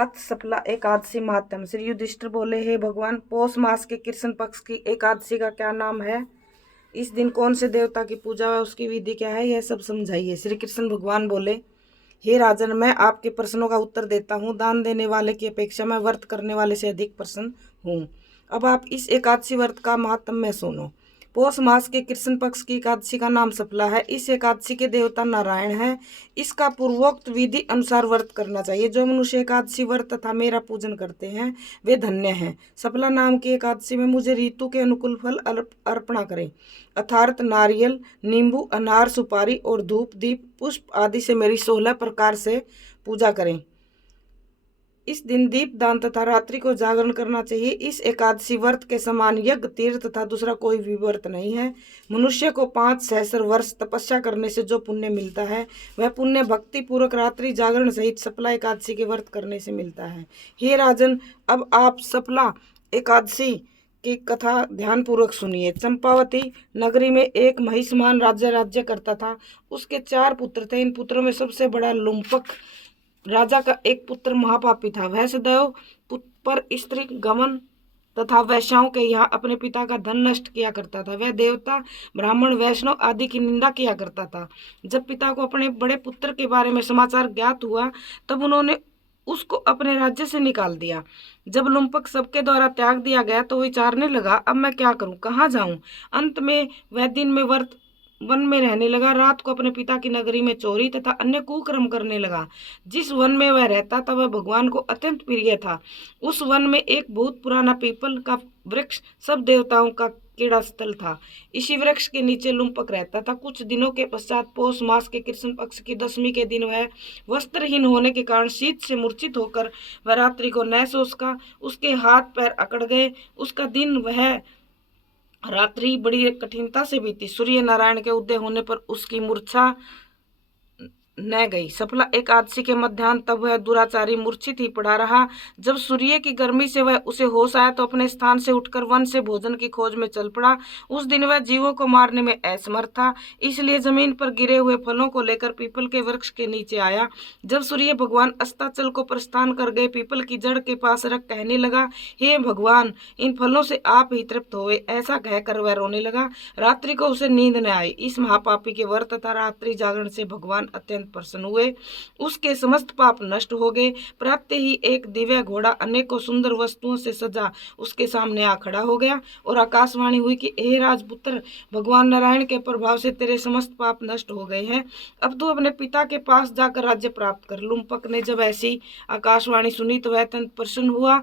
अथ सफला एकादशी महात्म। श्री युधिष्ठिर बोले, हे भगवान, पौष मास के कृष्ण पक्ष की एकादशी का क्या नाम है? इस दिन कौन से देवता की पूजा है, उसकी विधि क्या है, यह सब समझाइए। श्री कृष्ण भगवान बोले, हे राजन, मैं आपके प्रश्नों का उत्तर देता हूँ। दान देने वाले की अपेक्षा मैं व्रत करने वाले से अधिक प्रसन्न हूँ। अब आप इस एकादशी व्रत का महात्म्य सुनो। पौष मास के कृष्ण पक्ष की एकादशी का नाम सफला है। इस एकादशी के देवता नारायण है। इसका पूर्वोक्त विधि अनुसार व्रत करना चाहिए। जो मनुष्य एकादशी व्रत तथा मेरा पूजन करते हैं वे धन्य हैं। सफला नाम की एकादशी में मुझे ऋतु के अनुकूल फल अर्पणा करें, अर्थात नारियल, नींबू, अनार, सुपारी और धूप, दीप, पुष्प आदि से मेरी 16 प्रकार से पूजा करें। इस दिन दीप दान तथा रात्रि को जागरण करना चाहिए। इस एकादशी व्रत के समान यज्ञ, तीर्थ तथा दूसरा कोई भी व्रत नहीं है। मनुष्य को 5 सहस्र वर्ष तपस्या करने से जो पुण्य मिलता है वह पुण्य भक्ति पूर्वक रात्रि जागरण सहित सफला एकादशी के व्रत करने से मिलता है। हे राजन, अब आप सफला एकादशी की कथा ध्यान पूर्वक सुनिए। चंपावती नगरी में एक महिष्मान राज्य करता था। उसके 4 पुत्र थे। इन पुत्रों में सबसे बड़ा लुम्पक राजा का एक पुत्र महापापी था। वह सदैव पर स्त्री गमन तथा वैश्याओं के यहाँ अपने पिता का धन नष्ट किया करता था। वह देवता, ब्राह्मण, वैष्णव आदि की निंदा किया करता था। जब पिता को अपने बड़े पुत्र के बारे में समाचार ज्ञात हुआ तब उन्होंने उसको अपने राज्य से निकाल दिया। जब लुम्पक सबके द्वारा त्याग दिया गया तो विचारने लगा, अब मैं क्या करूं, कहाँ जाऊं। अंत में वह दिन में वन में रहने लगा। रात को अपने पिता की नगरी में चोरी तथा अन्य कुकर्म करने लगा। जिस वन में वह रहता था वह भगवान को अत्यंत प्रिय था। उस वन में एक बहुत पुराना पीपल का वृक्ष सब देवताओं का क्रीड़ा स्थल था। इसी वृक्ष के नीचे लुम्पक रहता था। कुछ दिनों के पश्चात पौष मास के कृष्ण पक्ष की 10वीं के दिन वह वस्त्रहीन होने के कारण शीत से मूर्छित होकर वह रात्रि को न सो सका। उसके हाथ पैर अकड़ गए। उसका दिन वह रात्रि बड़ी कठिनता से बीती। सूर्य नारायण के उदय होने पर उसकी मूर्छा न गई। सफला एकादशी के मध्याह्न तब वह दुराचारी मूर्छित ही पड़ा रहा। जब सूर्य की गर्मी से वह उसे होश आया तो अपने स्थान से उठकर वन से भोजन की खोज में चल पड़ा। उस दिन वह जीवों को मारने में असमर्थ था, इसलिए जमीन पर गिरे हुए फलों को लेकर पीपल के वृक्ष के नीचे आया। जब सूर्य भगवान अस्ताचल को प्रस्थान कर गए, पीपल की जड़ के पास रख कहने लगा, हे भगवान, इन फलों से आप ही तृप्त हुए। ऐसा कहकर वह रोने लगा। रात्रि को उसे नींद न आई। इस महापापी के व्रत तथा रात्रि जागरण से भगवान अत्यंत प्रसन्न हुए। उसके समस्त पाप नष्ट हो गए। प्रातः ही एक दिव्य घोड़ा अनेकों सुंदर वस्तुओं से सजा उसके सामने आ खड़ा हो गया और आकाशवाणी हुई कि हे राजपुत्र, भगवान नारायण के प्रभाव से तेरे समस्त पाप नष्ट हो गए हैं। अब तू अपने पिता के पास जाकर राज्य प्राप्त कर। लुम्पक ने जब ऐसी आकाशवाणी सुनी तो वह अत्यंत प्रसन्न हुआ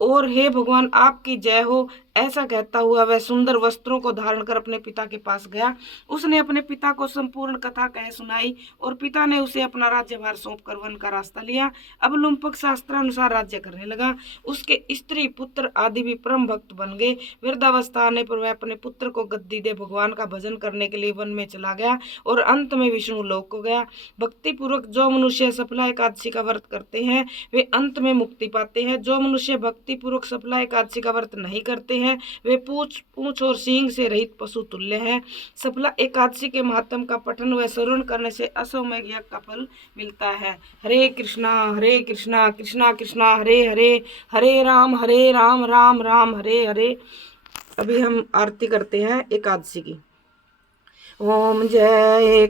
और हे भगवान, आपकी जय हो, ऐसा कहता हुआ वह सुंदर वस्त्रों को धारण कर अपने पिता के पास गया। उसने अपने पिता को संपूर्ण कथा कह सुनाई और पिता ने उसे अपना राज्यभार सौंपकर वन का रास्ता लिया। अब लुम्पक शास्त्रानुसार राज्य करने लगा। उसके स्त्री, पुत्र आदि भी परम भक्त बन गए। वृद्धावस्था आने पर वह अपने पुत्र को गद्दी दे भगवान का भजन करने के लिए वन में चला गया और अंत में विष्णु लोक को गया। भक्ति पूर्वक जो मनुष्य सफला एकादशी का व्रत करते हैं वे अंत में मुक्ति पाते हैं। जो मनुष्य भक्ति पूर्वक सफला एकादशी का व्रत नहीं करते हैं वे पूंछ और सींग से रहित पशु तुल्य हैं। सफला एकादशी के महात्म का पठन व श्रवण करने से अश्वमेध यज्ञ का फल मिलता है। हरे कृष्णा कृष्णा कृष्णा हरे हरे, हरे राम राम राम हरे हरे। अभी हम आरती करते हैं एकादशी की। ओम जय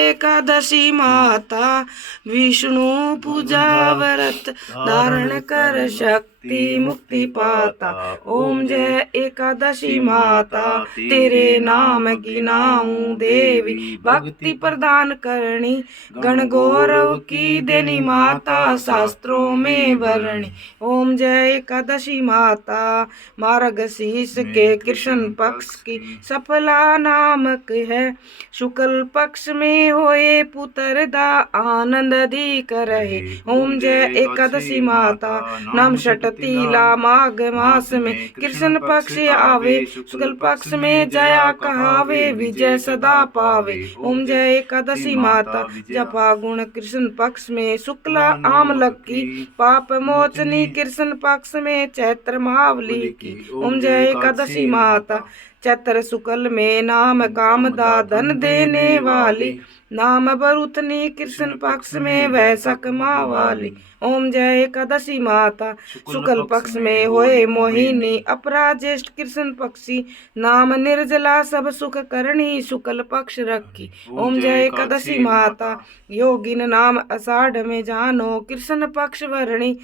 एकादशी माता, विष्णु पूजा व्रत धारण कर शक्ति मुक्ति पाता। ओम जय एकादशी माता, तेरे नाम गिनाऊं देवी, भक्ति प्रदान करनी, गण गौरव की देनी माता, शास्त्रों में वर्णी। ओम जय एकादशी माता, मार्गशीर्ष के कृष्ण पक्ष की सफला नामक है। शुक्ल पक्ष में होए पुत्र दा, आनंद अधिक रहे। ओम जय एकादशी माता, नाम षटतीला माघ मास में कृष्ण पक्ष आवे, शुक्ल पक्ष में जया कहावे, विजय सदा पावे। ओम जय एकादशी माता, जब फागुन कृष्ण पक्ष में शुक्ला आमलक की, पाप मोचनी कृष्ण पक्ष में चैत्र महावली की। ओम जय एकादशी माता, चैत्र शुक्ल में नाम कामदा धन देने वाली, नाम बरुतनी कृष्ण पक्ष में वैशाख माह वाली। ओम जय एकादशी माता शुक्ल पक्ष में होए मोहिनी, अपरा ज्येष्ठ कृष्ण पक्षी नाम निर्जला सब सुख करणी, शुक्ल पक्ष रखी। ओम जय एकादशी माता योगिन नाम आषाढ़ में जानो, कृष्ण पक्ष भरणी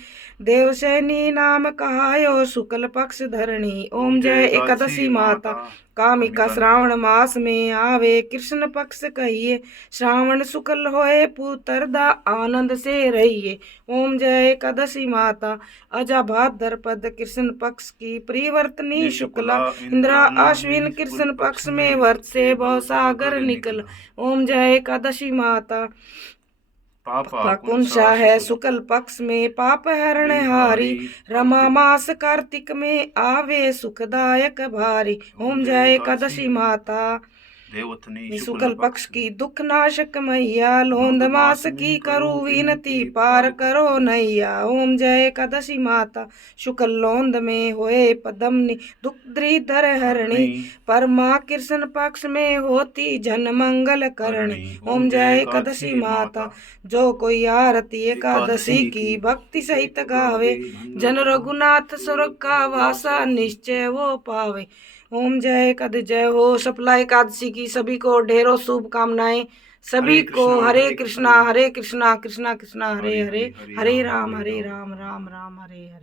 देवसैनी नाम कहायो, शुक्ल पक्ष धरणी। ओम जय एकादशी माता कामिका श्रावण मास में आवे, कृष्ण पक्ष कहिए श्रावण शुक्ल होए पुत्रदा आनंद से रहिए। ओम जय एकादशी माता अजा भाद्रपद कृष्ण पक्ष की परिवर्तनी शुक्ला, इंद्रा आश्विन कृष्ण पक्ष में वर्त से भव सागर निकल। ओम जय एकादशी माता पापुंसा है शुक्ल पक्ष में पाप हरण हारी, रमा मास कार्तिक में आवे सुखदायक भारी। ओम जय एकादशी माता शुक्ल पक्ष की दुख नाशक मैया, लोंद मास की करू विनती पार करो नैया। ओम जय एकादशी माता शुक्ल लोंद में होए पदमनी दुख द्रिधर हरणी, परमा कृष्ण पक्ष में होती जन मंगल करणी। ओम जय एकादशी माता जो कोई आरती एकादशी की भक्ति सहित गावे, जन रघुनाथ स्वर्ग का वासा निश्चय वो पावे। ओम जय एकादशी जय हो। सफला एकादशी की सभी को ढेरों शुभकामनाएं। सभी को हरे कृष्णा कृष्णा कृष्णा हरे हरे, हरे राम राम राम हरे हरे।